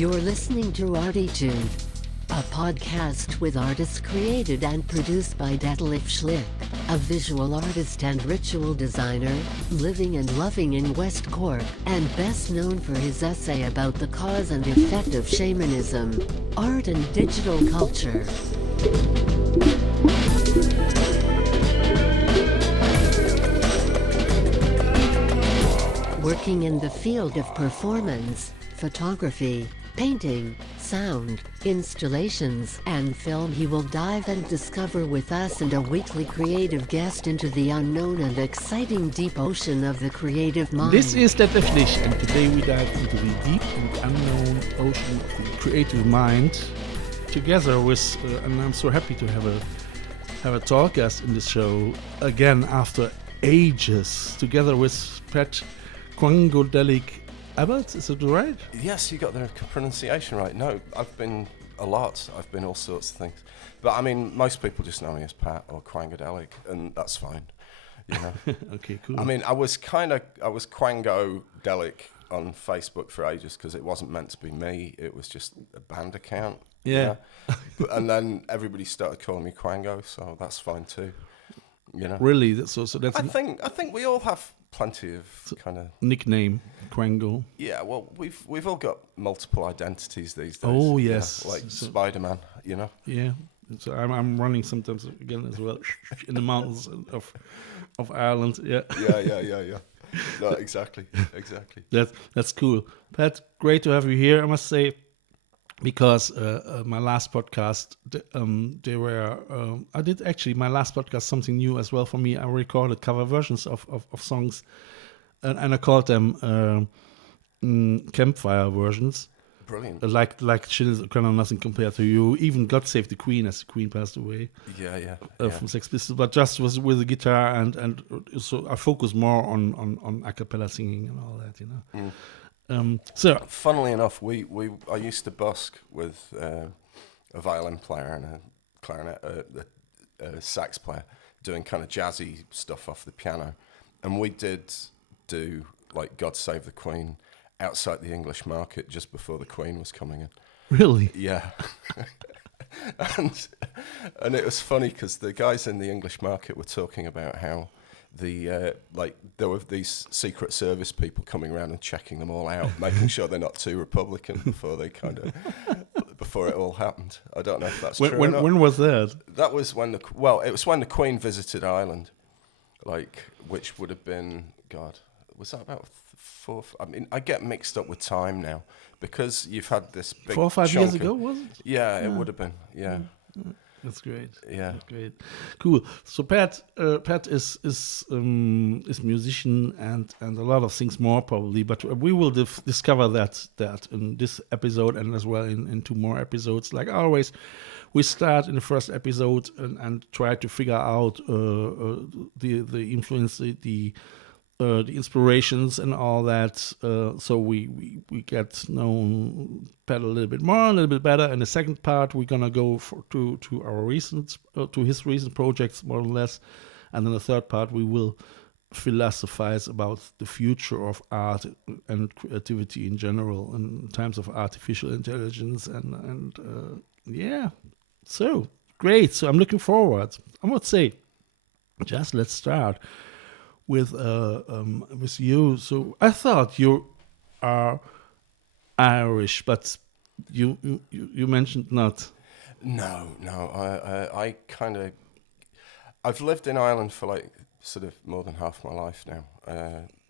You're listening to ArTEEtude, a podcast with artists created and produced by Detlef Schlich, a visual artist and ritual designer, living and loving in West Cork, and best known for his essay about the cause and effect of shamanism, art and digital culture. Working in the field of performance, photography, painting, sound, installations, and film, he will dive and discover with us and a weekly creative guest into the unknown and exciting deep ocean of the creative mind. This is Detlef Schlich, and today we dive into the deep and unknown ocean of the creative mind together with, and I'm so happy to have a talk guest in this show again after ages, together with Pat Quangodelic Allott, is it right? Yes, you got the pronunciation right. No, I've been all sorts of things. But I mean, most people just know me as Pat or Quangodelic, and that's fine, you know. Okay, cool. I mean, I was Quangodelic on Facebook for ages because it wasn't meant to be me. It was just a band account. Yeah. And then everybody started calling me Quango, so that's fine too. You know. Really? So that's I think we all have plenty of kind of nickname, Quango. Yeah, well, we've all got multiple identities these days. Oh yes, like Spider-Man, you know. Yeah, so I'm running sometimes again as well in the mountains of Ireland. Yeah. Yeah. No, exactly. That's cool. Pat, great to have you here. I must say, because my last podcast, I did actually my last podcast something new as well for me. I recorded cover versions of songs, and I called them campfire versions. Brilliant. Like shit is kind of nothing compared to you. Even God Save the Queen, as the Queen passed away. Yeah. From Sex Pistols, but just with the guitar and so I focus more on a cappella singing and all that, you know. So, funnily enough, I used to busk with a violin player and a clarinet, a sax player, doing kind of jazzy stuff off the piano, and we did do like God Save the Queen outside the English market just before the Queen was coming in. Really? Yeah. and it was funny because the guys in the English market were talking about how there were these Secret Service people coming around and checking them all out, making sure they're not too Republican before it all happened. I don't know if that's true. When was that? That was when it was when the Queen visited Ireland, which would have been, God, was that about I mean, I get mixed up with time now because you've had this big 4 or 5 years ago, was it? Yeah, it would have been. Yeah. That's great. Yeah, that's great. Cool. So Pat is musician and a lot of things more probably, but we will discover that in this episode and as well in 2 more episodes. Like always, we start in the first episode and try to figure out the influence, the inspirations and all that. So we get to know Pat a little bit more, a little bit better. In the second part, we're gonna go to our recent, to his recent projects more or less, and in the third part, we will philosophize about the future of art and creativity in general in times of artificial intelligence and yeah. So great. So I'm looking forward. I would say, just let's start with you. So I thought you are Irish, but you mentioned not. No. I've lived in Ireland for like sort of more than half my life now.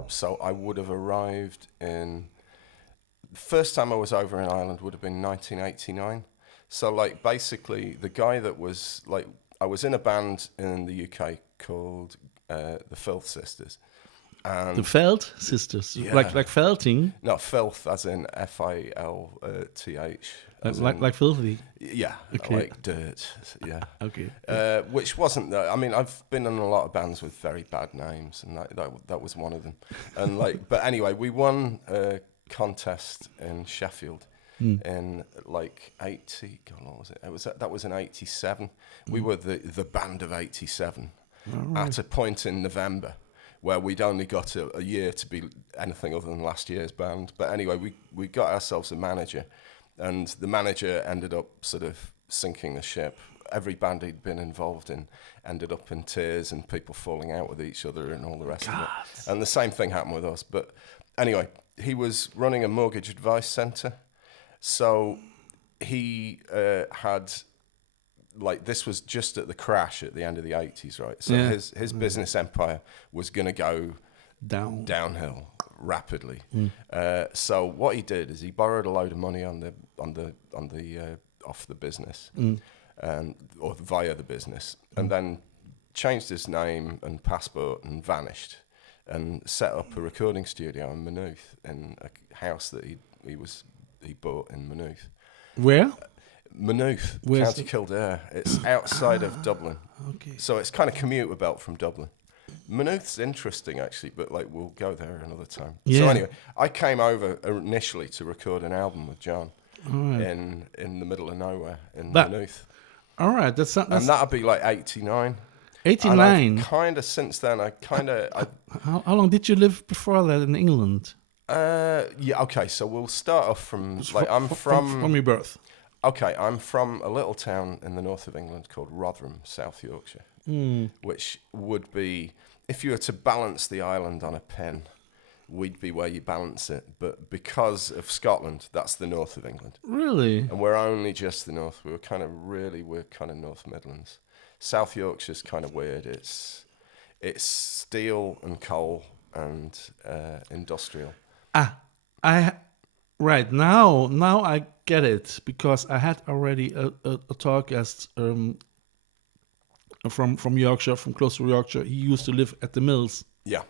So I would have arrived the first time I was over in Ireland would have been 1989. So like basically the guy that was like, I was in a band in the UK called the Filth Sisters. And the Felt Sisters? Yeah. Like felting? Not filth as in F-I-L-T-H. Like filthy? Yeah, okay. Like dirt, yeah. Okay. Which wasn't, I mean, I've been in a lot of bands with very bad names, and that was one of them. And but anyway, we won a contest in Sheffield in like 80, God, what was it? That was in 87. We were the band of 87 at a point in November where we'd only got a year to be anything other than last year's band. But anyway, we got ourselves a manager And the manager ended up sort of sinking the ship. Every band he'd been involved in ended up in tears and people falling out with each other and all the rest of it. And the same thing happened with us. But anyway, he was running a mortgage advice centre. So he had, like, this was just at the crash at the end of the 80s, right? So his business empire was going to go downhill rapidly. So what he did is he borrowed a load of money off the business, or via the business, and then changed his name and passport and vanished, and set up a recording studio in Maynooth, in a house that he bought in Maynooth. Where? Maynooth, County Kildare. It's outside of Dublin. Okay. So it's kind of commutable belt from Dublin. Maynooth's interesting, actually, but like we'll go there another time. Yeah. So anyway, I came over initially to record an album with John in the middle of nowhere in Maynooth. All right, that's and that'd be like 89. 89. Kind of since then, How long did you live before that in England? Yeah. Okay. So we'll start off from from your birth. Okay, I'm from a little town in the north of England called Rotherham, South Yorkshire, which would be, if you were to balance the island on a pin, we'd be where you balance it. But because of Scotland, that's the north of England. Really? And we're only just the north. We're kind of North Midlands. South Yorkshire's kind of weird. It's steel and coal and industrial. Right, now I get it, because I had already a talk guest from Yorkshire, from close to Yorkshire. He used to live at the mills. Yeah.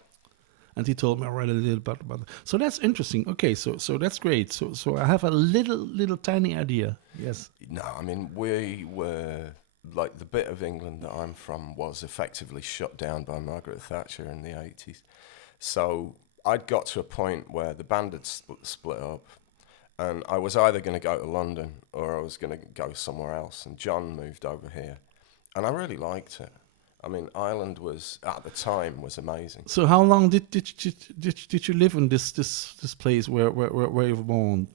And he told me already a little bit about it. So that's interesting. Okay, so that's great. So I have a little tiny idea. Yes. No, I mean, we were, like, the bit of England that I'm from was effectively shut down by Margaret Thatcher in the 80s. So I'd got to a point where the band had split up, and I was either going to go to London or I was going to go somewhere else. And John moved over here, and I really liked it. I mean, Ireland was, at the time, was amazing. So how long did you live in this place where you were born?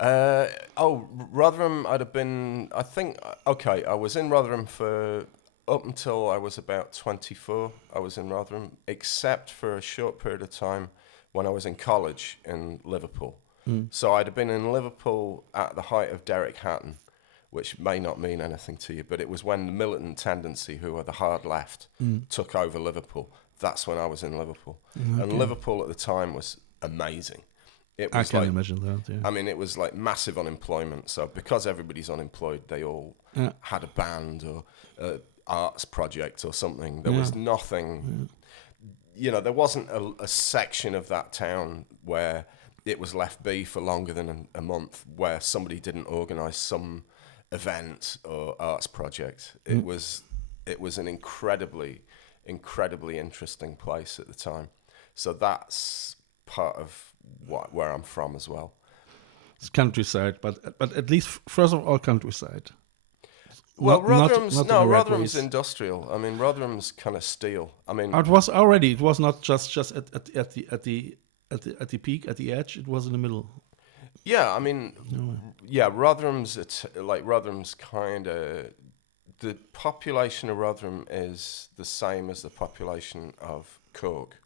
Rotherham, I'd have been, I think, okay, I was in Rotherham for, up until I was about 24, I was in Rotherham, except for a short period of time when I was in college in Liverpool. So I'd have been in Liverpool at the height of Derek Hatton, which may not mean anything to you, but it was when the militant tendency, who are the hard left, took over Liverpool. That's when I was in Liverpool. Okay. And Liverpool at the time was amazing. It was, I can imagine that, yeah. I mean, it was like massive unemployment. So because everybody's unemployed, they all had a band or an arts project or something. There was nothing, you know, there wasn't a section of that town where it was left be for longer than a month, where somebody didn't organise some event or arts project. It was an incredibly interesting place at the time. So that's part of where I'm from as well. It's countryside, but at least first of all countryside. Well, Rotherham's industrial. I mean, Rotherham's kind of steel. I mean, it was not just at the peak, at the edge. It was in the middle. Yeah, I mean, Rotherham's kind of, the population of Rotherham is the same as the population of Cork.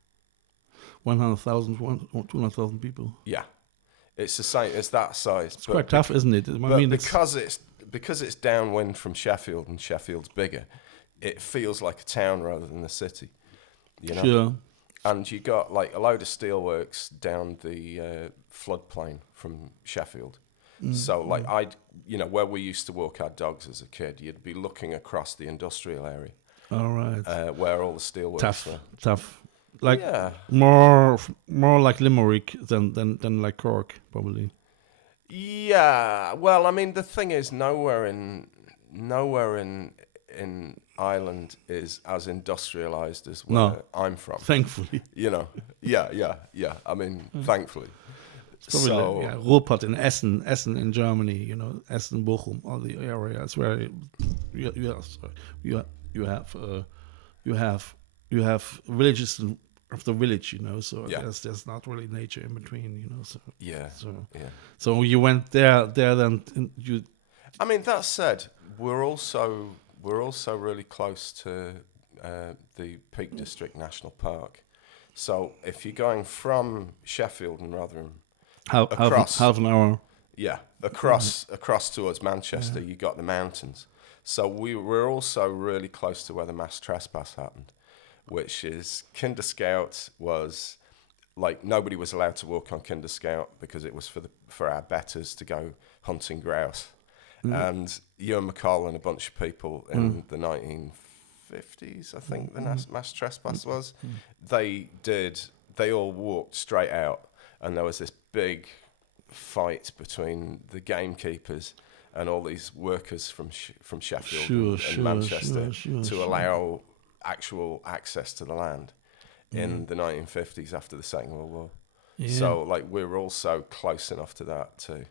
100,000, 200,000 people. Yeah, it's the same. It's that size. It's quite tough, isn't it? Because it's downwind from Sheffield and Sheffield's bigger, it feels like a town rather than a city. You know? Sure. And you got like a load of steelworks down the floodplain from Sheffield. So like where we used to walk our dogs as a kid, you'd be looking across the industrial area. All right. Where all the steelworks were. Tough. Like more like Limerick than like Cork, probably. Yeah. Well, I mean, the thing is, nowhere in Ireland is as industrialized as where I'm from. Thankfully. You know. Yeah. I mean, thankfully. It's probably Ruhrpott in Essen in Germany, you know, Essen, Bochum, all the areas where you have villages of the village, you know. So Yeah. there's not really nature in between, you know. So Yeah. so you went there then and you. I mean, that said, we're also really close to the Peak District National Park. So if you're going from Sheffield and Rotherham Half an hour. yeah, across towards Manchester, you got the mountains. So we're also really close to where the mass trespass happened, which is Kinder Scout was like nobody was allowed to walk on Kinder Scout because it was for our betters to go hunting grouse. And Ewan McCall and a bunch of people in the 1950s, I think the mass trespass was, they all walked straight out, and there was this big fight between the gamekeepers and all these workers from Sheffield and Manchester to allow actual access to the land in the 1950s after the Second World War. Yeah. So like we're also close enough to that too.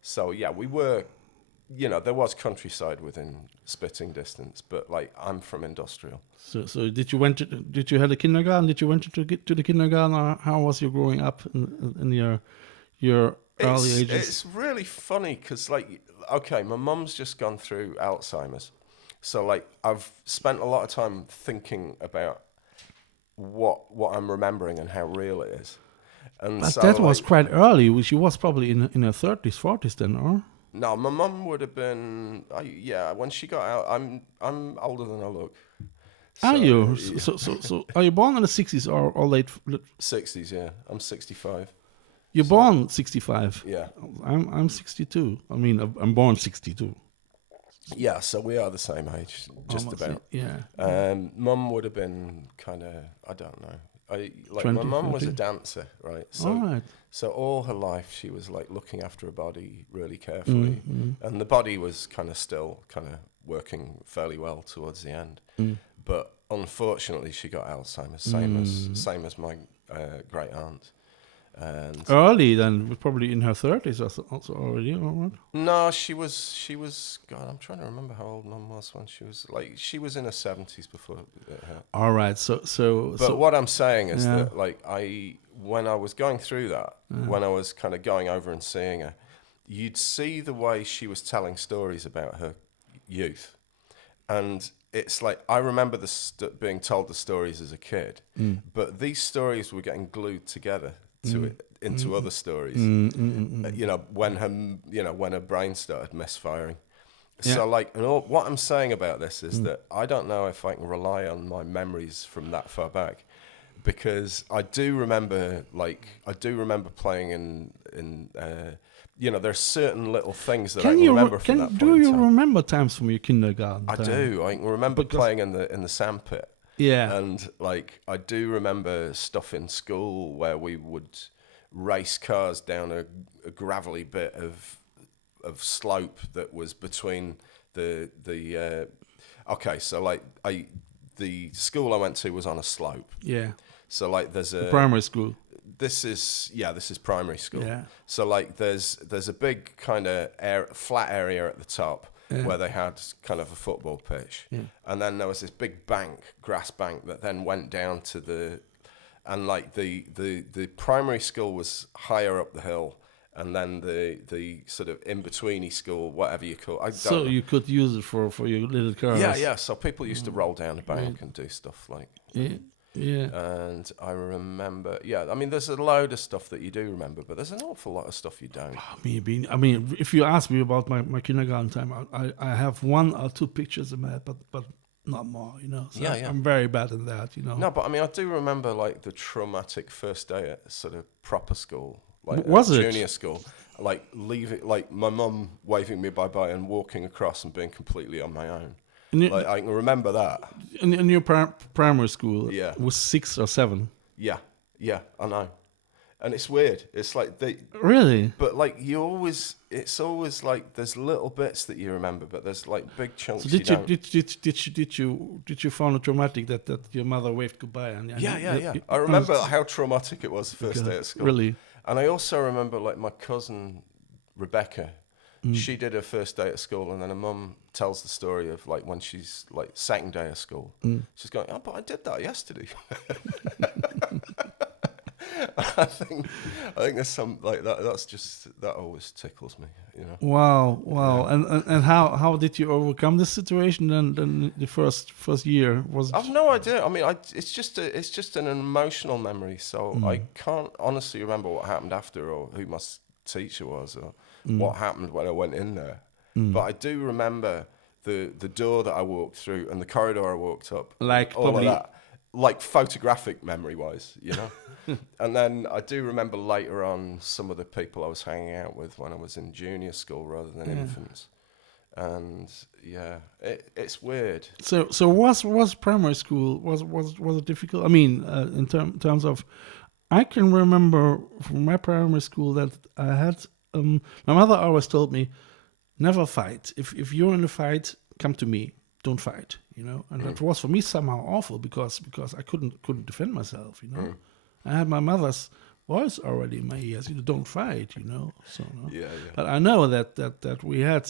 So yeah, we were, you know, there was countryside within spitting distance, but like I'm from industrial. So did you have a kindergarten? Did you went to get to the kindergarten, or how was you growing up in your early ages? It's really funny because like, okay, my mum's just gone through Alzheimer's, so like I've spent a lot of time thinking about what I'm remembering and how real it is. And but so, that was quite early. She was probably in her 30s, 40s then, or? No, my mum would have been. When she got out, I'm older than I look. So, are you? Yeah. So are you born in the 60s or late? 60s, yeah. I'm 65. You're born 65. Yeah. I'm 62. I mean, I'm born 62. Yeah, so we are the same age, just almost, about. Yeah. Mum would have been kind of, I don't know. My 20, mum was a 30. dancer, right? So, All right. So all her life she was like looking after her body really carefully, and the body was kind of still kind of working fairly well towards the end. But unfortunately, she got Alzheimer's, same as my great aunt. And early then, probably in her 30s also already, or what? no, she was. God, I'm trying to remember how old Mum was when she was in her 70s before it happened. All right, But what I'm saying is that like when I was going through that, when I was kind of going over and seeing her, you'd see the way she was telling stories about her youth, and it's like I remember being told the stories as a kid, but these stories were getting glued together into other stories. You know, when her brain started misfiring. Yeah. So like, what I'm saying about this is that I don't know if I can rely on my memories from that far back, because I do remember playing in you know, there's certain little things that I can remember from that point in time. Do you remember times from your kindergarten time? I do. I can remember playing in the sandpit. Yeah. And like I do remember stuff in school where we would race cars down a gravelly bit of slope that was between the school I went to was on a slope. Yeah. So like there's a primary school. This is primary school. Yeah. So like there's a big kind of flat area at the top. Yeah. Where they had kind of a football pitch, and then there was this big grass bank that then went down to the primary school was higher up the hill, and then the sort of in-betweeny school, whatever you call it. So you could use it for your little cars. Yeah. So people used to roll down the bank and do stuff like. Yeah. And I remember, I mean, there's a load of stuff that you do remember, but there's an awful lot of stuff you don't. Maybe. I mean, if you ask me about my kindergarten time, I have 1 or 2 pictures in my head, but not more, you know. So I'm very bad in that, you know. No, but I mean, I do remember, like, the traumatic first day at sort of proper school. Like, junior school. Like, my mum waving me bye-bye and walking across and being completely on my own. I can remember that. In your primary school, yeah, was 6 or 7. Yeah, I know, and it's weird. It's like really, but like it's always like there's little bits that you remember, but there's like big chunks. So did you find it traumatic that your mother waved goodbye? Yeah. I remember how traumatic it was the first day at school. Really, and I also remember like my cousin Rebecca. She did her first day at school, and then her mum tells the story of like when she's like second day of school, she's going, "Oh, but I did that yesterday." I think there's some like that. That always tickles me, you know. Wow. Yeah. And how did you overcome this situation then the first year was? I've no idea. I mean, it's just an emotional memory, so I can't honestly remember what happened after, or who my teacher was, or what happened when I went in there. But I do remember the door that I walked through and the corridor I walked up, Like all probably of that, like photographic memory-wise, you know. And then I do remember later on some of the people I was hanging out with when I was in junior school rather than infants. And yeah, it's weird. So was primary school was it difficult? I mean, in terms of, I can remember from my primary school that I had my mother always told me, never fight. If you're in a fight, come to me. Don't fight. You know, and that was for me somehow awful because I couldn't defend myself. You know, I had my mother's voice already in my ears. You know, don't fight. You know, so no. Yeah. But I know that we had.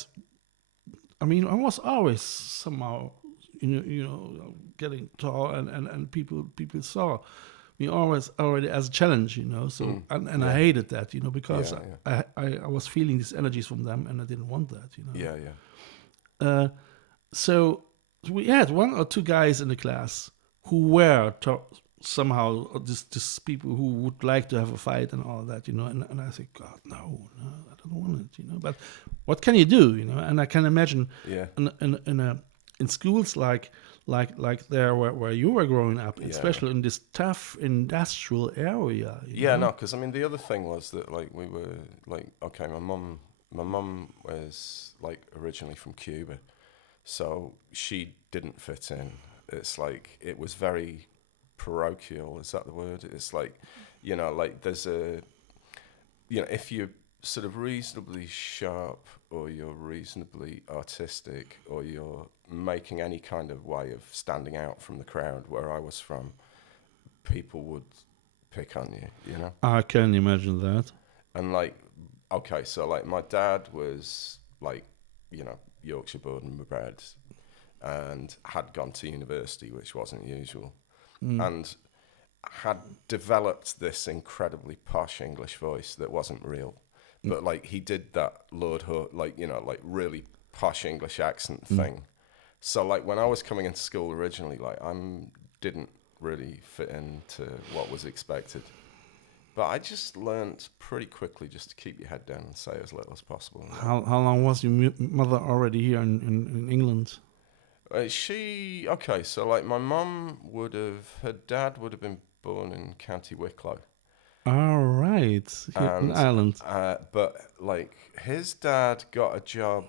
I mean, I was always somehow, you know, getting tall, and people saw me always already as a challenge, you know. So and I hated that, you know, because I was feeling these energies from them, and I didn't want that, you know. Yeah. So we had one or two guys in the class who were somehow this people who would like to have a fight and all that, you know. And I said, God, no, I don't want it, you know. But what can you do, you know? And I can imagine in schools like there where you were growing up, especially in this tough industrial area. You know? No, because I mean the other thing was that like we were like, okay, my mum was like originally from Cuba, so she didn't fit in. It's like it was very parochial, is that the word? It's like, you know, like there's a, you know, if you're sort of reasonably sharp or you're reasonably artistic or you're making any kind of way of standing out from the crowd where I was from, people would pick on you, you know? I can imagine that. And like, okay, so like my dad was like, you know, Yorkshire born and bred and had gone to university, which wasn't usual. And had developed this incredibly posh English voice that wasn't real. But like he did that Lord Hood, like, you know, like really posh English accent thing. So like when I was coming into school originally, like didn't really fit into what was expected. But I just learnt pretty quickly just to keep your head down and say as little as possible. How long was your mother already here in England? Okay, so like my mum her dad would have been born in County Wicklow. All right, here in Ireland. But like his dad got a job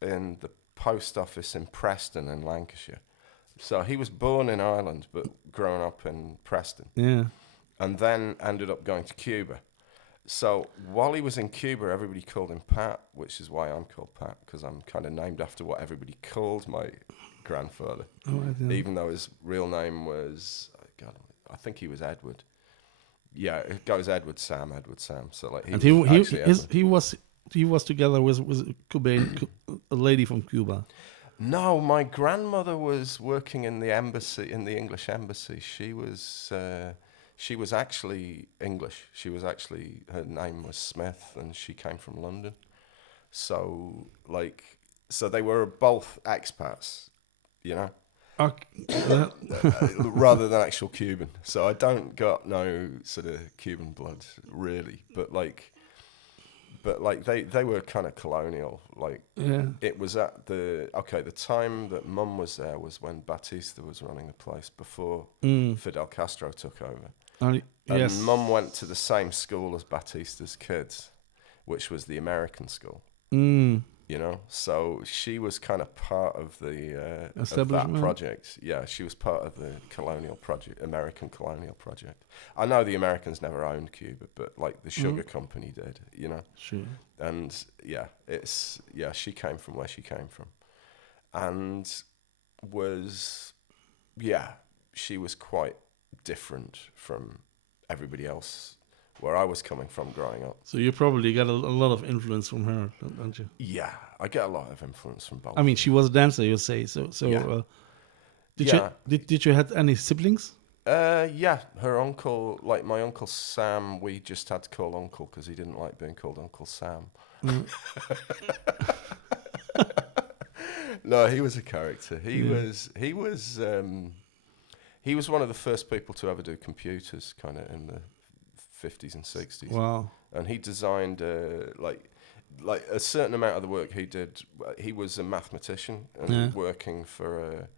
in the post office in Preston in Lancashire. So he was born in Ireland but grown up in Preston. Yeah. And then ended up going to Cuba. So while he was in Cuba, everybody called him Pat, which is why I'm called Pat, because I'm kind of named after what everybody called my grandfather. Oh, even though his real name was, God, I think he was Edward. Yeah, it goes Edward Sam. So like he was together with a Cuban, a lady from Cuba. No, my grandmother was working in the embassy, in the English embassy. She was actually English. Her name was Smith, and she came from London. So they were both expats, you know, rather than actual Cuban. So I don't got no sort of Cuban blood really, but they were kind of colonial. Like it was at the time that Mum was there was when Batista was running the place before Fidel Castro took over. And Mum went to the same school as Batista's kids, which was the American school. You know, so she was kind of part of the of that project. Yeah, she was part of the colonial project, American colonial project. I know the Americans never owned Cuba, but like the sugar company did, you know. Sure. And she came from where she came from, and she was quite different from everybody else where I was coming from growing up. So you probably got a lot of influence from her, don't you? Yeah, I get a lot of influence from both. I mean, she was a dancer, you say. So Yeah. did you had any siblings? Yeah, her uncle, like my Uncle Sam, we just had to call Uncle because he didn't like being called Uncle Sam. No, he was a character. He was one of the first people to ever do computers, kind of in the 50s and 60s. Wow. And he designed like a certain amount of the work he did. He was a mathematician and working for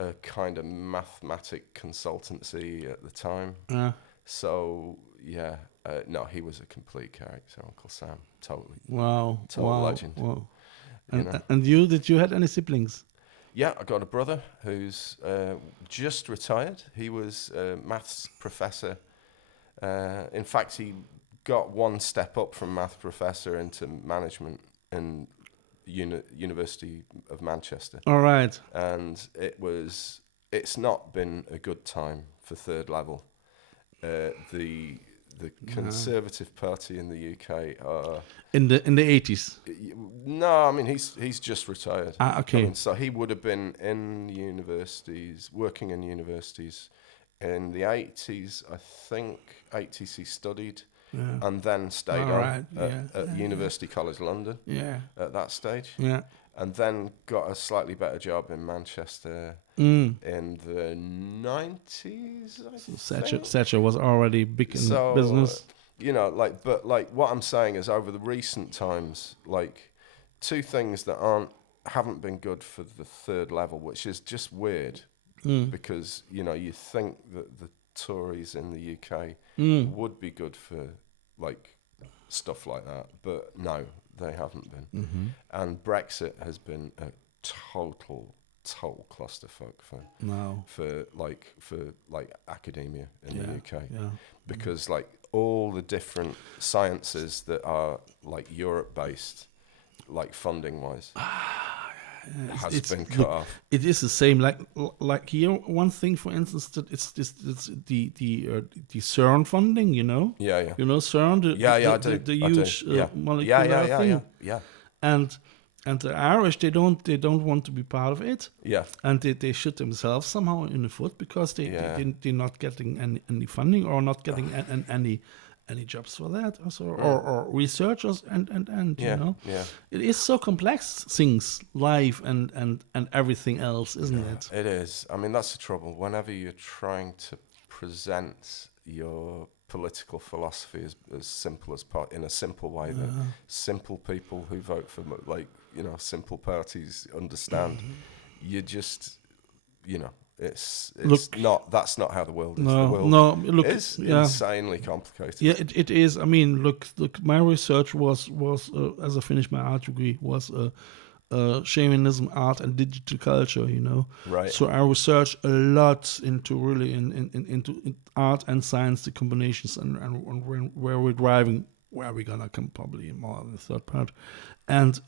a kind of mathematic consultancy at the time. So yeah, no, he was a complete character, Uncle Sam. Totally. Wow. Total legend. Wow. You know? And did you had any siblings? Yeah, I got a brother who's just retired. He was a maths professor. In fact, he got one step up from math professor into management in University of Manchester. All right. And it's not been a good time for third level. The Conservative Party in the UK are in the 80s. No, I mean he's just retired. Okay. I mean, so he would have been in universities, working in universities in the 80s. I think 80s he studied and then stayed on at University College London. Yeah. At that stage. Yeah. And then got a slightly better job in Manchester in the 90s. Thatcher was already big in business. You know, but what I'm saying is, over the recent times, like, two things that haven't been good for the third level, which is just weird, because you know you think that the Tories in the UK would be good for like stuff like that, but no, they haven't been. And Brexit has been a total clusterfuck for academia in the UK, because like all the different sciences that are like Europe based, like funding wise, has been cut off. It is the same. Like here, one thing, for instance, that it's the CERN funding. You know. Yeah. You know CERN. The huge molecular thing. Yeah. And the Irish, they don't want to be part of it. Yeah. And they shoot themselves somehow in the foot because they're not getting any funding or not getting any jobs for that or researchers and you know. Yeah. It is so complex, things, life and everything else, isn't it? It is. I mean, that's the trouble. Whenever you're trying to present your political philosophy as simple as in a simple way that simple people who vote for simple parties understand, you just it's that's not how the world is. The world is insanely complicated. Yeah, it is. I mean, look. My research was as I finished my art degree was shamanism, art, and digital culture. You know, right? So I researched a lot into really into art and science, the combinations, and where we're driving, where we're gonna come probably more in the third part, and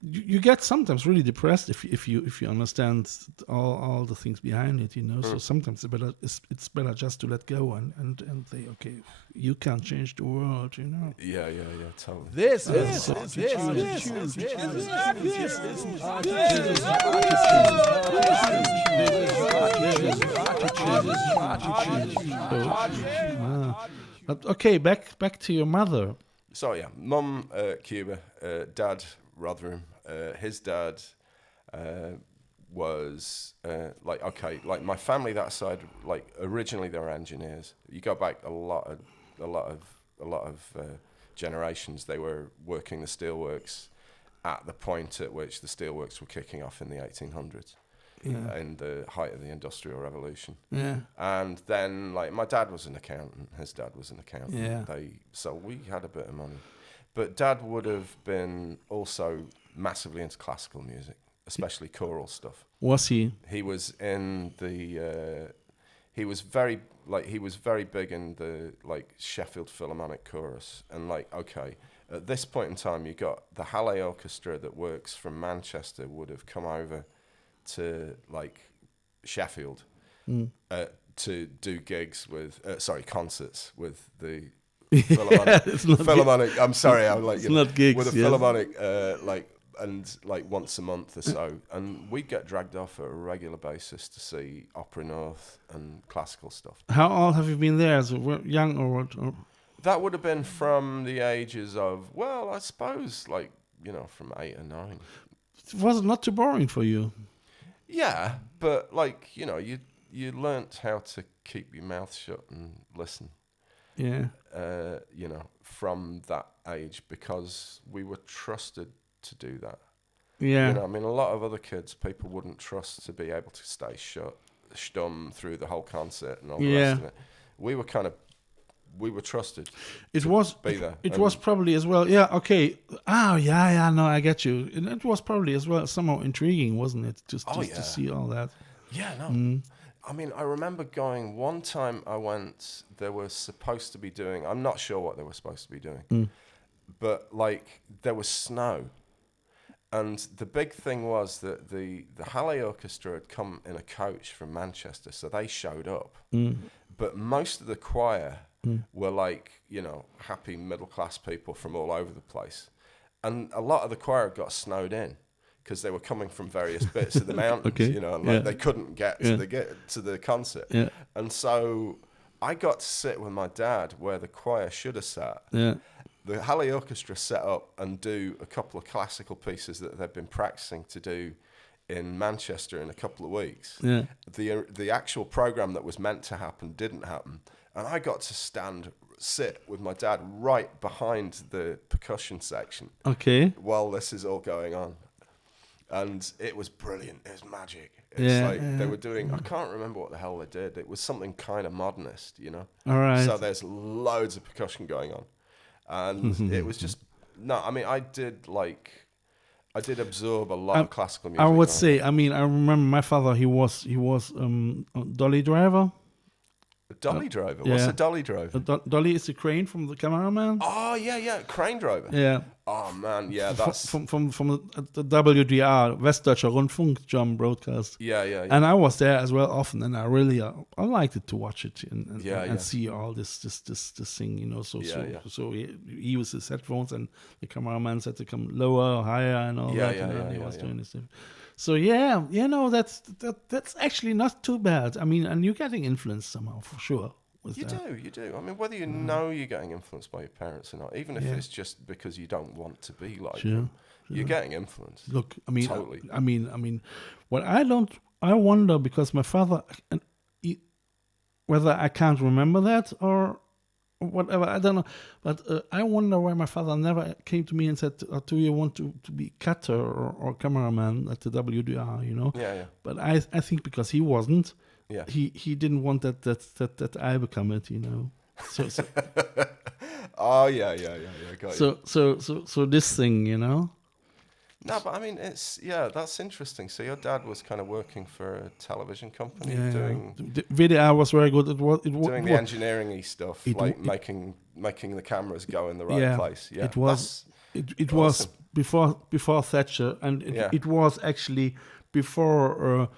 You get sometimes really depressed if you understand all the things behind it, you know. So sometimes it's better just to let go and say, okay, you can't change the world, you know. Yeah, totally. This is Okay, back to your mother. So yeah, mum Cuba, dad Rotherham. His dad was like my family that side. Like originally they were engineers. You go back a lot of generations. They were working the steelworks at the point at which the steelworks were kicking off in the 1800s. In the height of the Industrial Revolution. Yeah. And then like my dad was an accountant. His dad was an accountant. Yeah. So we had a bit of money. But Dad would have been also massively into classical music, especially choral stuff. Was he? He was in the. He was very big in the like Sheffield Philharmonic Chorus, and like at this point in time, you got the Halle Orchestra that works from Manchester would have come over to like Sheffield to do gigs with, concerts with the Philharmonic. Philharmonic. I'm sorry, I'm like, it's not gigs, with a yeah. Philharmonic, like once a month or so, and we'd get dragged off at a regular basis to see Opera North and classical stuff. How old have you been there? As a young or what? Or? That would have been from the ages of, well, I suppose, like, from 8 or 9. Was it not too boring for you? Yeah, but like, you learnt how to keep your mouth shut and listen. Yeah. From that age, because we were trusted to do that. Yeah. I mean, a lot of other kids, people wouldn't trust to be able to stay stum through the whole concert and all the rest of it. We were trusted. It was be there. It was probably as well. Yeah. Okay. Oh, yeah. No, I get you. And it was probably as well somehow intriguing, wasn't it? Just to see all that. Yeah. No. I mean, I remember going one time. I went. They were supposed to be doing. I'm not sure what they were supposed to be doing, but like there was snow, and the big thing was that the Halle Orchestra had come in a coach from Manchester, so they showed up. But most of the choir were like, happy middle class people from all over the place, and a lot of the choir got snowed in. Because they were coming from various bits of the mountains, and they couldn't get to the concert. Yeah. And so I got to sit with my dad where the choir should have sat. Yeah. The Halle Orchestra set up and do a couple of classical pieces that they've been practicing to do in Manchester in a couple of weeks. Yeah. The actual program that was meant to happen didn't happen, and I got to sit with my dad right behind the percussion section. Okay. While this is all going on. And it was brilliant. It was magic. They were doing, I can't remember what the hell they did. It was something kind of modernist, All right. So there's loads of percussion going on. And it was just, I did absorb a lot of classical music. I would say, I remember my father, he was a dolly driver. A dolly driver? What's a dolly driver? Dolly is the crane from the cameraman. Oh, yeah. Crane driver. Yeah. Oh, man, yeah, that's... From the WDR, Westdeutscher Rundfunk German broadcast. Yeah. And I was there as well often, and I really, I liked it to watch it and see all this thing, So he used his headphones, and the cameraman said to come lower, higher, and all that. He was doing this stuff. So that's actually not too bad. And you're getting influenced somehow for sure. You do. Whether you know you're getting influenced by your parents or not, even if it's just because you don't want to be like them, you're getting influenced. Look, totally. What I wonder, because my father, whether I can't remember that or whatever, I don't know. But I wonder why my father never came to me and said, do you want to be cutter or cameraman at the WDR, Yeah. But I think because he wasn't, yeah. He didn't want that I become it, So oh yeah, got you. So this thing, No, but that's interesting. So your dad was kind of working for a television company, doing the VDR was very good. It was doing the engineering-y stuff, making the cameras go in the right place. Yeah, it was. It was before Thatcher, and it was actually before.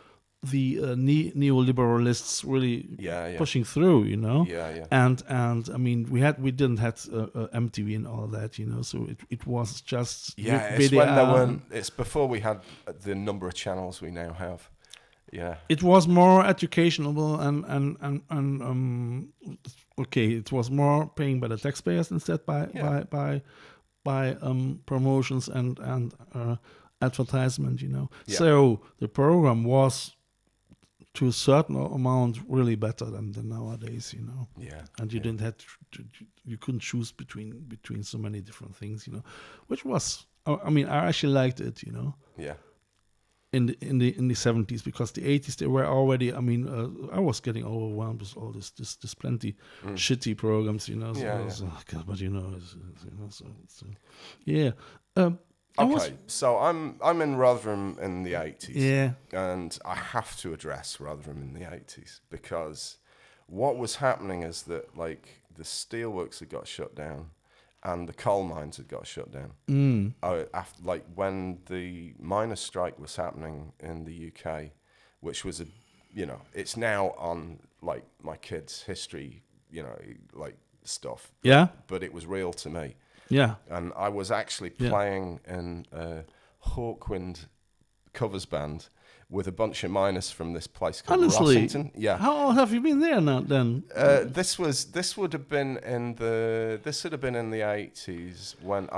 The neoliberalists really pushing through, Yeah. And we didn't have MTV and all that, So it was just it's when there weren't. It's before we had the number of channels we now have. Yeah. It was more educational and it was more paying by the taxpayers instead by promotions and advertisement, Yeah. So the program was, to a certain amount, really better than nowadays, Yeah. And you didn't have you couldn't choose between so many different things, which was, I actually liked it, Yeah. In the 70s, because the 80s they were already, I was getting overwhelmed with all this plenty shitty programs, Okay, so I'm in Rotherham in the 80s. Yeah. And I have to address Rotherham in the 80s, because what was happening is that, like, the steelworks had got shut down and the coal mines had got shut down. When the miners' strike was happening in the UK, which was you know, it's now on like my kids' history, you know, like stuff. Yeah. But it was real to me. Yeah. And I was actually playing in a Hawkwind covers band with a bunch of miners from this place called Rossington. Yeah. How old have you been there now then? This would have been in the 80s when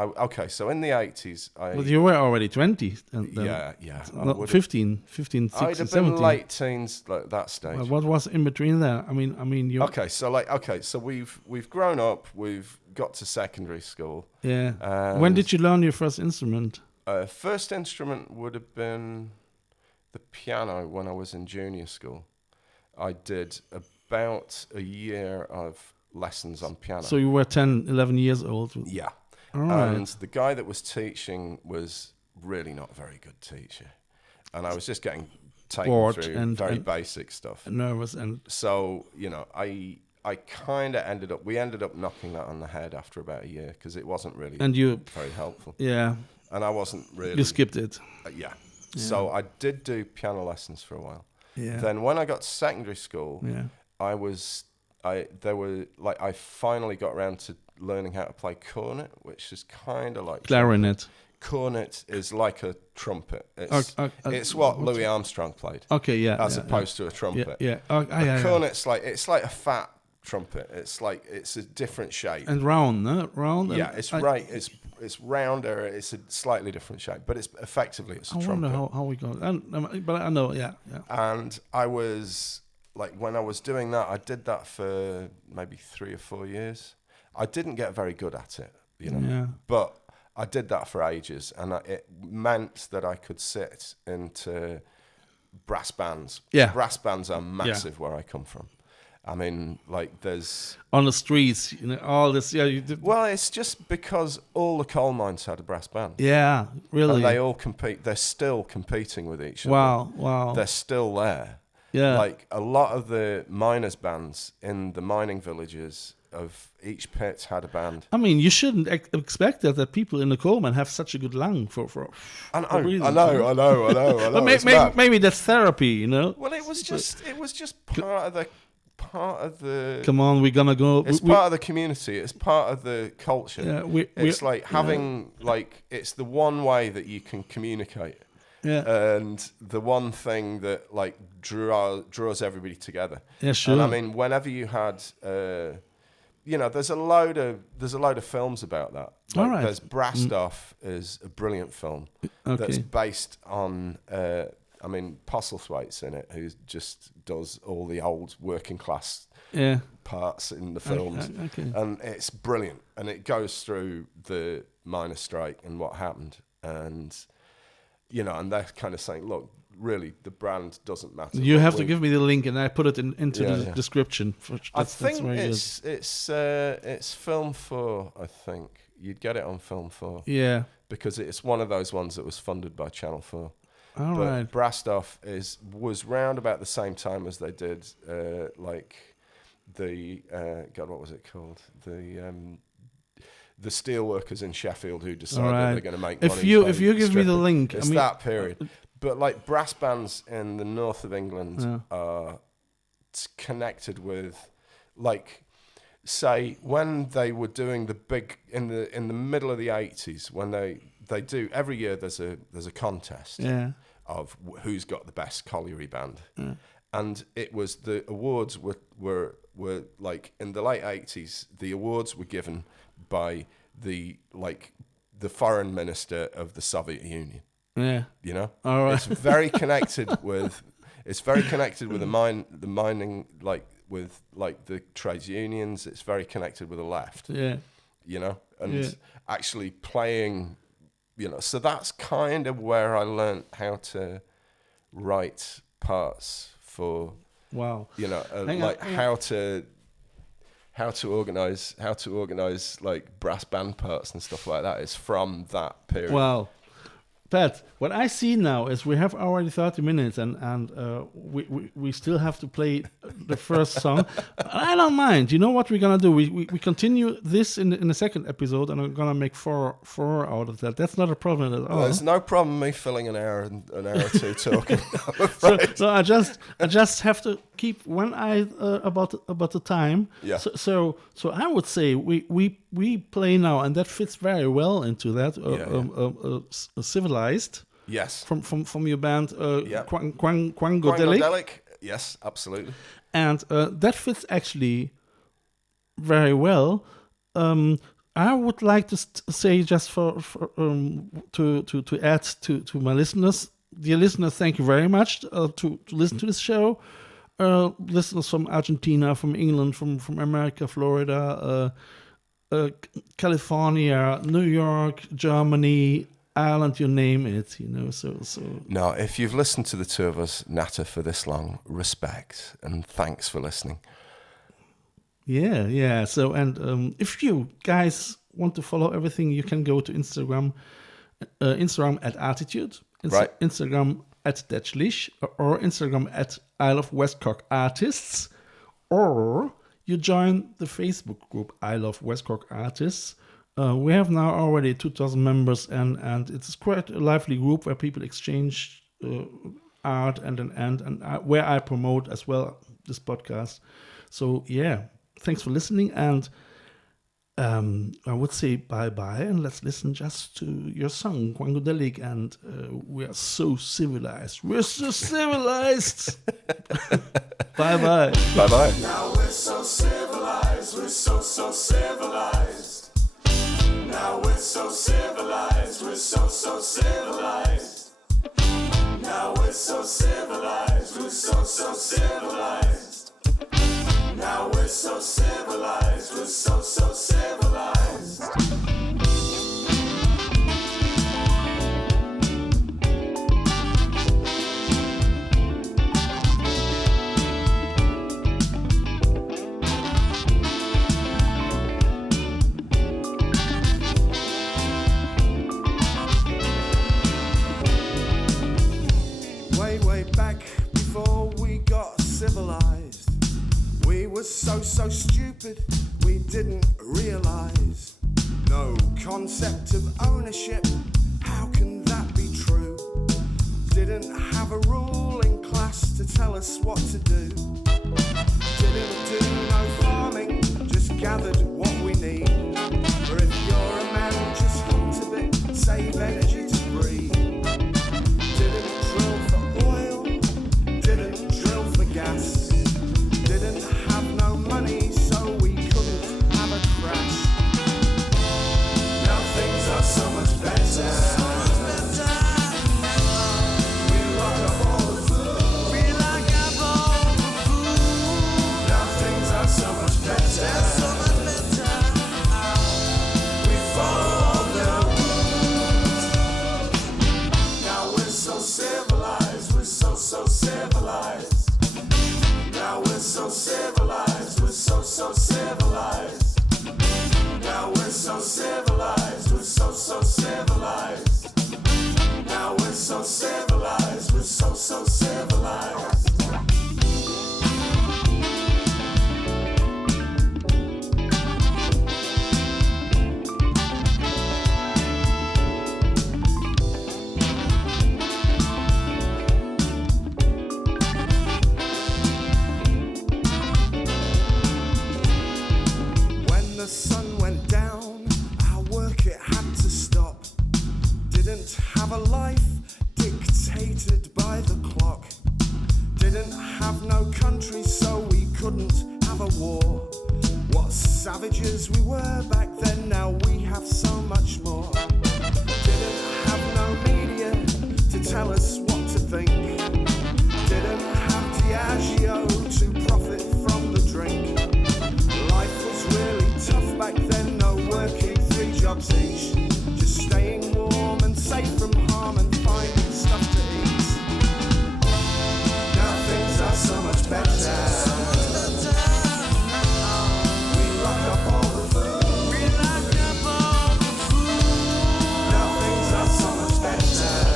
so in the 80s But you were already 20 then. yeah. Not 15, 16, I'd have 17. been late teens at that stage. Well, what was in between there? I mean you so we've grown up, we've got to secondary school. Yeah. When did you learn your first instrument? First instrument would have been the piano when I was in junior school. I did about a year of lessons on piano. So you were 10, 11 years old? Yeah. All right. And the guy that was teaching was really not a very good teacher. And I was just getting taken Bored through and very basic stuff. Nervous and... So, you know, I kind of we ended up knocking that on the head after about a year because it wasn't really very helpful. Yeah. And I wasn't really... You skipped it. Yeah. So I did do piano lessons for a while. Yeah. Then when I got to secondary school, I finally got around to learning how to play cornet, which is kind of like clarinet. Cornet is like a trumpet. It's what Louis Armstrong played. Okay, yeah. As opposed to a trumpet. Yeah. Cornet's like a fat trumpet. It's a different shape. And round, no? Round. Yeah, it's rounder. It's a slightly different shape, but it's a trumpet. I wonder how we got it. But I know, yeah. And I was like, when I was doing that, I did that for maybe 3 or 4 years. I didn't get very good at it, you know. Yeah. But I did that for ages, and it meant that I could sit into brass bands. Yeah. Brass bands are massive where I come from. I mean, like, there's... On the streets, you know, all this... Yeah. Well, it's just because all the coal mines had a brass band. Yeah, really. And they all compete. They're still competing with each other. Wow. They're still there. Yeah. Like, a lot of the miners' bands in the mining villages of each pit had a band. I mean, you shouldn't expect that people in the coal mine have such a good lung for breathing. I know. But maybe that's therapy, you know? Well, it was just part of the come on, we're gonna go. It's part of the community. It's part of the culture. Yeah, it's like having like it's the one way that you can communicate. Yeah. And the one thing that like draws everybody together. Yeah, sure. And I mean, whenever you had, you know, there's a load of films about that. Like, all right. There's Brassed Off is a brilliant film that's based on. I mean, Postlethwaite's in it, who just does all the old working class parts in the films. Okay. And it's brilliant. And it goes through the miners' strike and what happened. And, you know, and they're kind of saying, look, really, the brand doesn't matter. You have to give me the link, and I put it into the description. I think it's Film 4, I think. You'd get it on Film 4. Yeah. Because it's one of those ones that was funded by Channel 4. All right. Brassed Off was round about the same time as they did, like the what was it called? The steelworkers in Sheffield who decide that they're going to make money. If you give me the link, it's that period. But like brass bands in the north of England are connected with, like, say when they were doing the big in the middle of the 80s when they do every year there's a contest of who's got the best colliery band, and it was the awards were like in the late 80s the awards were given by the foreign minister of the Soviet Union. Yeah, you know, all right. It's very connected with the mining, like with like the trades unions. It's very connected with the left. Yeah, you know, and actually playing. You know, so that's kind of where I learned how to write parts for. Wow. You know, how to organize like brass band parts and stuff like that is from that period. Wow. Pat, what I see now is we have already 30 minutes, and we still have to play the first song. I don't mind. You know what we're gonna do? We continue this in the second episode, and I'm gonna make four out of that. That's not a problem at all. There's no problem me filling an hour or two talking. So I just have to keep one eye about the time. Yeah. So I would say we play now, and that fits very well into that. Civilized. Yes. From your band, Quandodelic. Quandodelic. Yes, absolutely. And that fits actually very well. I would like to say, just to add to my listeners, dear listeners, thank you very much to listen to this show. Listeners from Argentina, from England, from America, Florida, California, New York, Germany, Ireland, you name it, so. No, if you've listened to the two of us natter for this long, respect and thanks for listening. Yeah. So, and if you guys want to follow everything, you can go to Instagram at ArTEEtude, right. Instagram at Detlef Schlich, or Instagram at Isle of West Cork Artists, or you join the Facebook group Isle of West Cork Artists. We have now already 2,000 members, and it's quite a lively group where people exchange art and where I promote as well this podcast. So yeah, thanks for listening, and I would say bye-bye, and let's listen just to your song, Quandodelic, and We Are So Civilized. We're so civilized! Bye-bye. Bye-bye. Now we're so civilized, we're so civilized. Now we're so civilized, we're so civilized. Now we're so civilized, we're so civilized. Now we're so civilized, we're so civilized. Way back before we got civilized, we were so stupid we didn't realize. No concept of ownership, how can that be true? Didn't have a ruling class to tell us what to do. Didn't do no farming, just gathered what we need. Or if you're a man, just hunt a bit, save energy to breathe. Didn't drill for oil, didn't drill for gas. Didn't have no money, so we couldn't have a crash. Now things are so much better. We lock up all the food. Now things are so much better. We follow all the rules. Now we're so civilized, we're so civilized. Now we're so civilized, we're so civilized. Now we're so civilized, we're so civilized. Now we're so civilized, we're so civilized. The sun went down, our work it had to stop. Didn't have a life dictated by the clock. Didn't have no country, so we couldn't have a war. What savages we were back then, now we have so much more. Didn't have no media to tell us what to think. Didn't have Diageo to profit from the drink. Life was really tough back then, no working, 3 jobs each. Just staying warm and safe from harm and finding stuff to eat. Now things are so much better. We lock up all the food. Now things are so much better.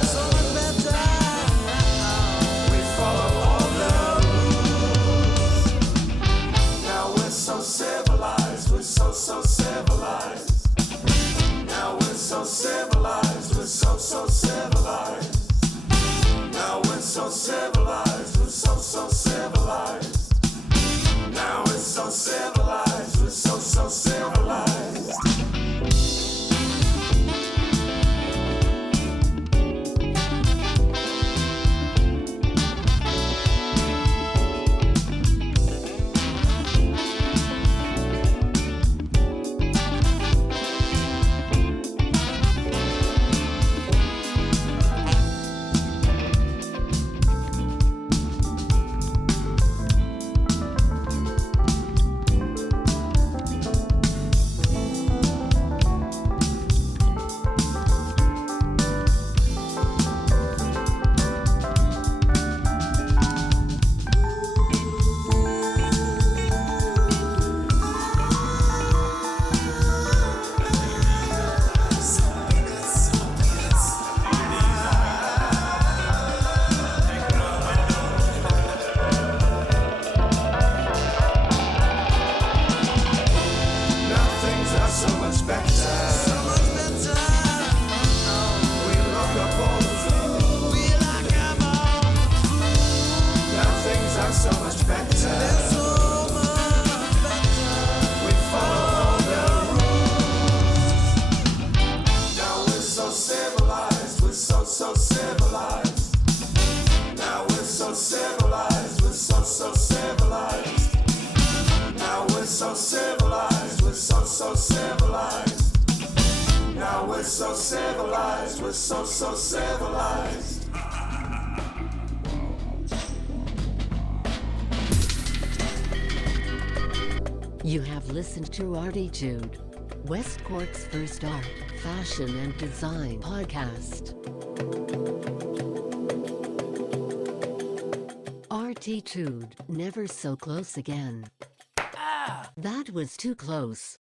We're so much better. They're so much better. We follow the rules. Now we're so civilized. We're so civilized. Now we're so civilized. We're so civilized. Now we're so civilized. We're so civilized. Now we're so civilized. We're so civilized. You have listened to ArTEEtude, West Cork's first art, fashion and design podcast. ArTEEtude, never so close again. That was too close.